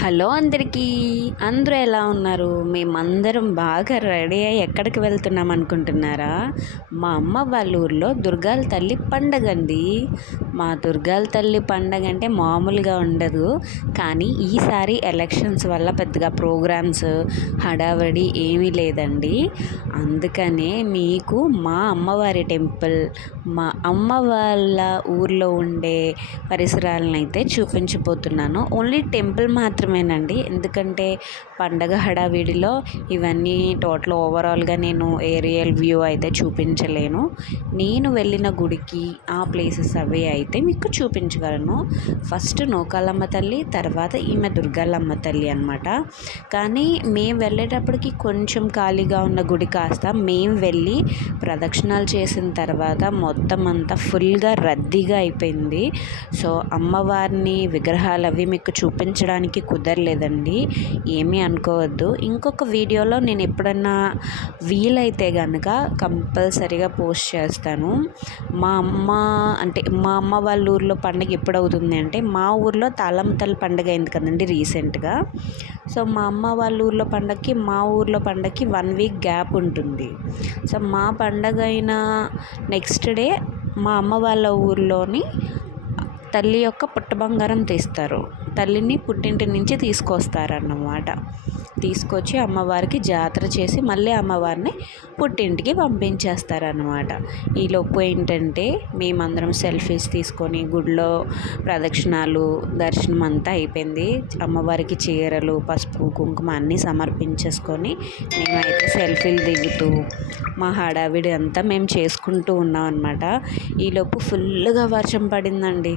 Hello అందరికీ. అందరూ ఎలా ఉన్నారు? మేమందరం బాగా రెడీ అయ్యి ఎక్కడికి వెళ్తున్నాం అనుకుంటున్నారా? మా అమ్మ వాళ్ళ ఊర్లో దుర్గాల తల్లి పండగ అండి. మా దుర్గాల తల్లి పండగ అంటే మామూలుగా ఉండదు. కానీ ఈసారి ఎలక్షన్స్ వల్ల పెద్దగా ప్రోగ్రామ్స్ హడావడి ఏమీ లేదండి. అందుకనే మీకు మా అమ్మవారి టెంపుల్ మా అమ్మ వాళ్ళ ఊర్లో ఉండే పరిసరాలను అయితే చూపించబోతున్నాను. ఓన్లీ టెంపుల్ అవసరమేనండి ఎందుకంటే పండగ హడావిడిలో ఇవన్నీ టోటల్ ఓవరాల్గా నేను ఏరియల్ వ్యూ అయితే చూపించలేను. నేను వెళ్ళిన గుడికి ఆ ప్లేసెస్ అవి అయితే మీకు చూపించగలను. ఫస్ట్ నూకాలమ్మ తల్లి తర్వాత ఈమె దుర్గాలమ్మ తల్లి అనమాట కానీ మేము వెళ్ళేటప్పటికి కొంచెం ఖాళీగా ఉన్న గుడి కాస్త మేము వెళ్ళి ప్రదక్షిణాలు చేసిన తర్వాత మొత్తం అంతా ఫుల్గా రద్దీగా అయిపోయింది. సో అమ్మవారిని విగ్రహాలు అవి మీకు చూపించడానికి కుదరలేదండి. ఏమీ అనుకోవద్దు. ఇంకొక వీడియోలో నేను ఎప్పుడన్నా వీలైతే కనుక కంపల్సరీగా పోస్ట్ చేస్తాను. మా అమ్మ అంటే మా అమ్మ వాళ్ళ ఊర్లో పండుగ ఎప్పుడు అవుతుంది అంటే మా ఊర్లో తాళంతల పండుగ అయింది కదండి రీసెంట్గా. సో మా అమ్మ వాళ్ళ ఊర్లో పండగకి మా ఊర్లో పండగకి వన్ వీక్ గ్యాప్ ఉంటుంది. సో మా పండగ అయిన నెక్స్ట్ డే మా అమ్మ వాళ్ళ ఊర్లోని తల్లి యొక్క పుట్ట బంగారం తీస్తారు. తల్లిని పుట్టింటి నుంచి తీసుకొస్తారన్నమాట. తీసుకొచ్చి అమ్మవారికి జాతర చేసి మళ్ళీ అమ్మవారిని పుట్టింటికి పంపించేస్తారనమాట ఈలోపు ఏంటంటే మేమందరం సెల్ఫీస్ తీసుకొని గుడిలో ప్రదక్షిణాలు దర్శనం అంతా అయిపోయింది. అమ్మవారికి చీరలు పసుపు కుంకుమ అన్నీ సమర్పించేసుకొని మేమైతే సెల్ఫీలు దిగుతూ మా హడావిడి అంతా మేము చేసుకుంటూ ఉన్నాం అనమాట ఈలోపు ఫుల్గా వర్షం పడిందండి.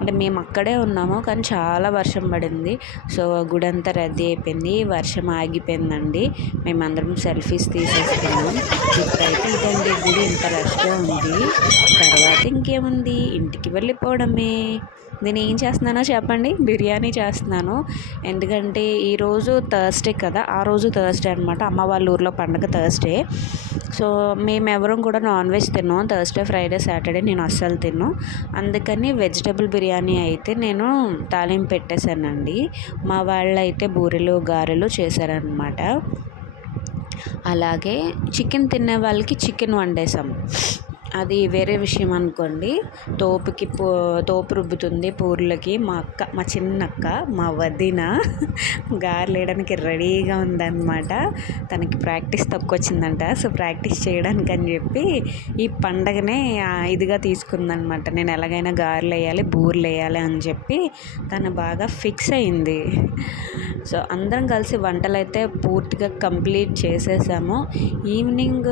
అంటే మేము అక్కడే ఉన్నాము కానీ చాలా చాలా వర్షం పడింది. సో గుడి అంతా రద్దీ అయిపోయింది. వర్షం ఆగిపోయిందండి. మేమందరం సెల్ఫీస్ తీసేసుకున్నాం. ఇప్పుడైతే ఇదండి గుడి. ఇంత రష్గా ఉంది. తర్వాత ఇంకేముంది? ఇంటికి వెళ్ళిపోవడమే. నేను ఏం చేస్తున్నానో చెప్పండి. బిర్యానీ చేస్తున్నాను. ఎందుకంటే ఈరోజు థర్స్డే కదా. ఆ రోజు థర్స్డే అనమాట అమ్మ వాళ్ళ ఊర్లో పండగ థర్స్డే. సో మేమెవరం కూడా నాన్ వెజ్ తిన్నాం. థర్స్డే ఫ్రైడే సాటర్డే నేను అస్సలు తిన్నాను అందుకని వెజిటబుల్ బిర్యానీ అయితే నేను తాలింపు పెట్టేశానండి. మా వాళ్ళు అయితే బూరెలు గారెలు చేశారనమాట అలాగే చికెన్ తినే వాళ్ళకి చికెన్ వండేసాం అది వేరే విషయం అనుకోండి. తోపుకి పో తోపు రుబ్బుతుంది పూర్లకి. మా అక్క మా చిన్న అక్క మా వదిన గారెలు వేయడానికి రెడీగా ఉందన్నమాట. తనకి ప్రాక్టీస్ తక్కువ వచ్చిందంట సో ప్రాక్టీస్ చేయడానికి అని చెప్పి ఈ పండగనే ఇదిగా తీసుకుందనమాట నేను ఎలాగైనా గారెలు వేయాలి బూరెలు వేయాలి అని చెప్పి తను బాగా ఫిక్స్ అయింది. సో అందరం కలిసి వంటలు అయితే పూర్తిగా కంప్లీట్ చేసేసాము. ఈవినింగ్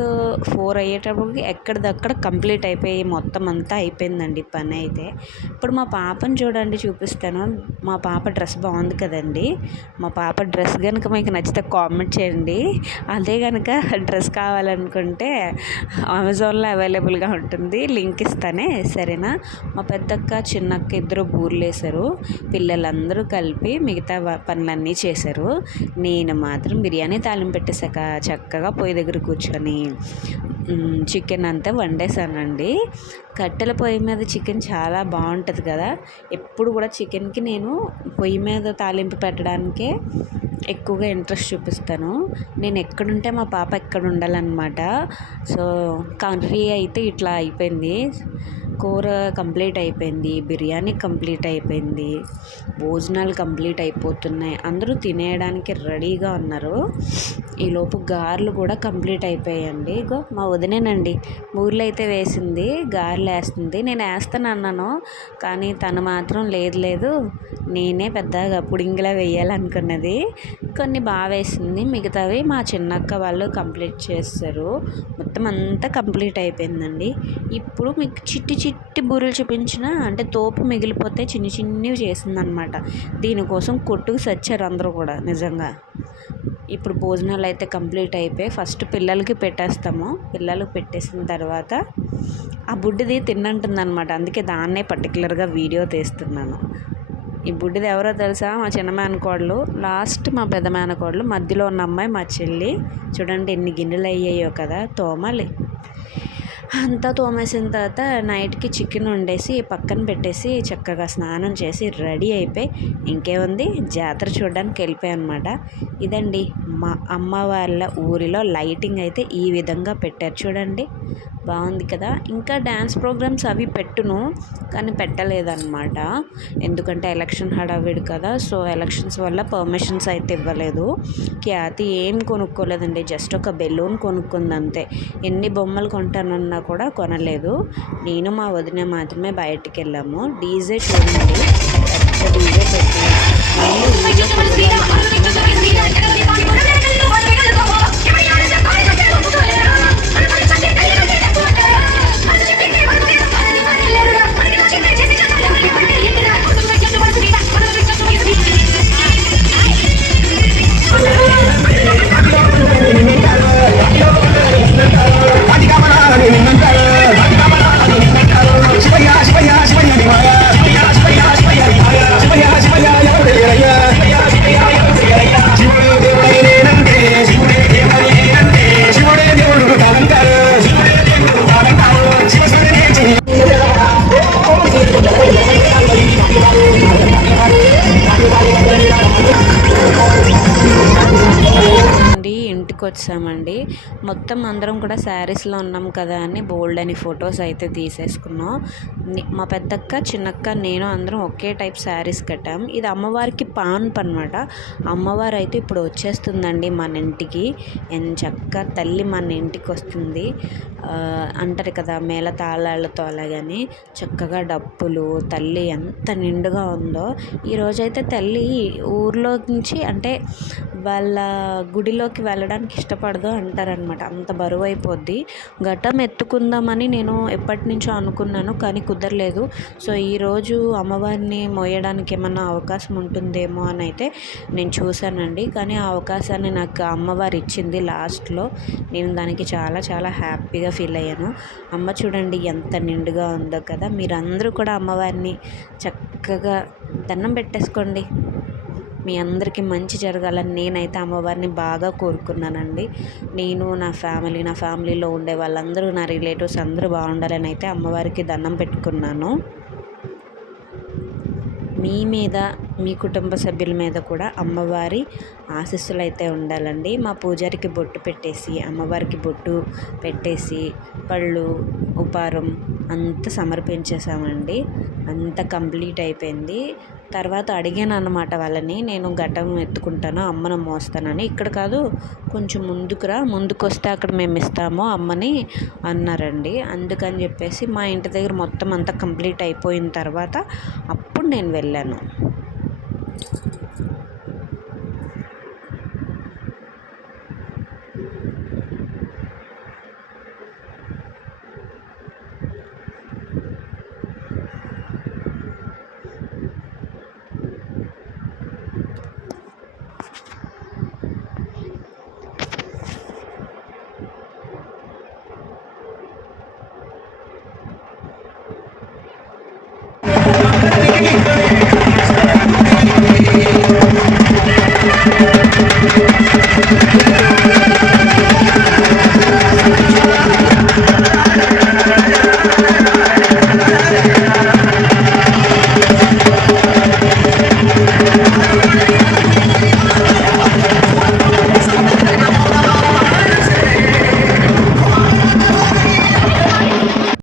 ఫోర్ అయ్యేటప్పటికి ఎక్కడిదక్కడ కంప్లీట్ అయిపోయి మొత్తం అంతా అయిపోయిందండి పని అయితే. ఇప్పుడు మా పాపను చూడండి చూపిస్తాను. మా పాప డ్రెస్ బాగుంది కదండి. మా పాప డ్రెస్ కనుక మీకు నచ్చితే కామెంట్ చేయండి. అదే కనుక డ్రెస్ కావాలనుకుంటే అమెజాన్లో అవైలబుల్గా ఉంటుంది. లింక్ ఇస్తానే సరేనా? మా పెద్దక్క చిన్నక్క ఇద్దరు బూర్లేశారు. పిల్లలందరూ కలిపి మిగతా పనులన్నీ చేశారు. నేను మాత్రం బిర్యానీ తాలింపు పెట్టేశాక చక్కగా పొయ్యి దగ్గర కూర్చొని చికెన్ అంతా చేశానండి. కట్టెల పొయ్యి మీద చికెన్ చాలా బాగుంటుంది కదా. ఎప్పుడు కూడా చికెన్కి నేను పొయ్యి మీద తాలింపు పెట్టడానికే ఎక్కువగా ఇంట్రెస్ట్ చూపిస్తాను. నేను ఎక్కడుంటే మా పాప ఎక్కడ ఉండాలన్నమాట సో కర్రీ అయితే ఇట్లా అయిపోయింది. కూర కంప్లీట్ అయిపోయింది బిర్యానీ కంప్లీట్ అయిపోయింది భోజనాలు కంప్లీట్ అయిపోతున్నాయి. అందరూ తినేయడానికి రెడీగా ఉన్నారు. ఈలోపు గారెలు కూడా కంప్లీట్ అయిపోయాయండి. ఇగో మా వదినేనండి ఊర్లో అయితే వేసింది గారెలు వేస్తుంది. నేను వేస్తాను అన్నాను కానీ తను మాత్రం లేదు లేదు. నేనే పెద్దగా పుడింగిలా వేయాలనుకున్నది. కొన్ని బాగా వేసింది. మిగతావి మా చిన్నక్క వాళ్ళు కంప్లీట్ చేస్తారు మొత్తం అంతా కంప్లీట్ అయిపోయిందండి. ఇప్పుడు మీకు చిట్టి చిట్టి బూరెలు చూపించిన అంటే తోపు మిగిలిపోతే చిన్ని చిన్నవి చేసిందనమాట. దీనికోసం కొట్టుకు సచ్చారు అందరూ కూడా నిజంగా. ఇప్పుడు భోజనాలు అయితే కంప్లీట్ అయిపోయి ఫస్ట్ పిల్లలకి పెట్టేస్తాము. పిల్లలకి పెట్టేసిన తర్వాత ఆ బుడ్డిది తిన్నంటుంది అనమాట అందుకే దాన్నే పర్టికులర్గా వీడియో తీస్తున్నాను. ఈ బుడ్డిది ఎవరో తెలుసా? మా చిన్న మేనకోడలు. లాస్ట్ మా పెద్ద మేనకోడలు. మధ్యలో ఉన్న అమ్మాయి మా చెల్లి. చూడండి ఎన్ని గిన్నెలు అయ్యాయో కదా. తోమాలి. అంతా తోమేసిన తర్వాత నైట్కి చికెన్ వండేసి పక్కన పెట్టేసి చక్కగా స్నానం చేసి రెడీ అయిపోయి ఇంకేముంది? జాతర చూడడానికి వెళ్ళిపోయాయి అనమాట ఇదండి మా అమ్మ వాళ్ళ ఊరిలో లైటింగ్ అయితే ఈ విధంగా పెట్టారు చూడండి. బాగుంది కదా ఇంకా డ్యాన్స్ ప్రోగ్రామ్స్ అవి పెట్టును కానీ పెట్టలేదన్నమాట ఎందుకంటే ఎలక్షన్ హడావిడి కదా సో ఎలక్షన్స్ వల్ల పర్మిషన్స్ అయితే ఇవ్వలేదు ఖ్యాతి ఏం కొనుక్కోలేదండి జస్ట్ ఒక బెలూన్ కొనుక్కుంది అంతే ఎన్ని బొమ్మలు కొంటానన్నా కూడా కొనలేదు నేను మా వదిన మాత్రమే బయటికి వెళ్ళాము డీజే చూడండి పెద్ద డీజే పెట్టి వచ్చామండి మొత్తం అందరం కూడా శారీస్లో ఉన్నాం కదా అని బోల్డ్ అని ఫొటోస్ అయితే తీసేసుకున్నాం. మా పెద్దక్క చిన్నక్క నేను అందరం ఒకే టైప్ శారీస్ కట్టాం. ఇది అమ్మవారికి పాన్ప్ అనమాట అమ్మవారు అయితే ఇప్పుడు వచ్చేస్తుందండి మన ఇంటికి. చక్క తల్లి మన ఇంటికి వస్తుంది. అంటారు కదా మేళ తాళాలతో అలాగని. చక్కగా డప్పులు తల్లి ఎంత నిండుగా ఉందో. ఈరోజైతే తల్లి ఊర్లో నుంచి అంటే వాళ్ళ గుడిలోకి వెళ్ళడానికి ఇష్టపడదు అంటారనమాట. అంత బరువు అయిపోద్ది. ఘటం ఎత్తుకుందామని నేను ఎప్పటి నుంచో అనుకున్నాను కానీ కుదరలేదు. సో ఈరోజు అమ్మవారిని మోయడానికి ఏమన్నా అవకాశం ఉంటుందేమో అని అయితే నేను చూశానండి. కానీ ఆ అవకాశాన్ని నాకు అమ్మవారు ఇచ్చింది లాస్ట్లో. నేను దానికి చాలా చాలా హ్యాపీగా ఫీల్ అయ్యాను. అమ్మ చూడండి ఎంత నిండుగా ఉందో కదా. మీరందరూ కూడా అమ్మవారిని చక్కగా దండం పెట్టేసుకోండి. మీ అందరికీ మంచి జరగాలని నేనైతే అమ్మవారిని బాగా కోరుకున్నానండి. నేను నా ఫ్యామిలీ నా ఫ్యామిలీలో ఉండే వాళ్ళందరూ నా రిలేటివ్స్ అందరూ బాగుండాలని అయితే అమ్మవారికి దండం పెట్టుకున్నాను. మీ మీద మీ కుటుంబ సభ్యుల మీద కూడా అమ్మవారి ఆశీస్సులు అయితే ఉండాలండి. మా పూజారికి బొట్టు పెట్టేసి అమ్మవారికి బొట్టు పెట్టేసి పళ్ళు ఉపారం అంతా సమర్పించేసామండి అంత కంప్లీట్ అయిపోయింది. తర్వాత అడిగాను అన్నమాట వాళ్ళని నేను గడ్డం ఎత్తుకుంటాను అమ్మను మోస్తానని. ఇక్కడ కాదు కొంచెం ముందుకురా ముందుకు వస్తే అక్కడ మేము ఇస్తాము అమ్మని అన్నారండి. అందుకని చెప్పేసి మా ఇంటి దగ్గర మొత్తం అంతా కంప్లీట్ అయిపోయిన తర్వాత అప్పుడు నేను వెళ్ళాను.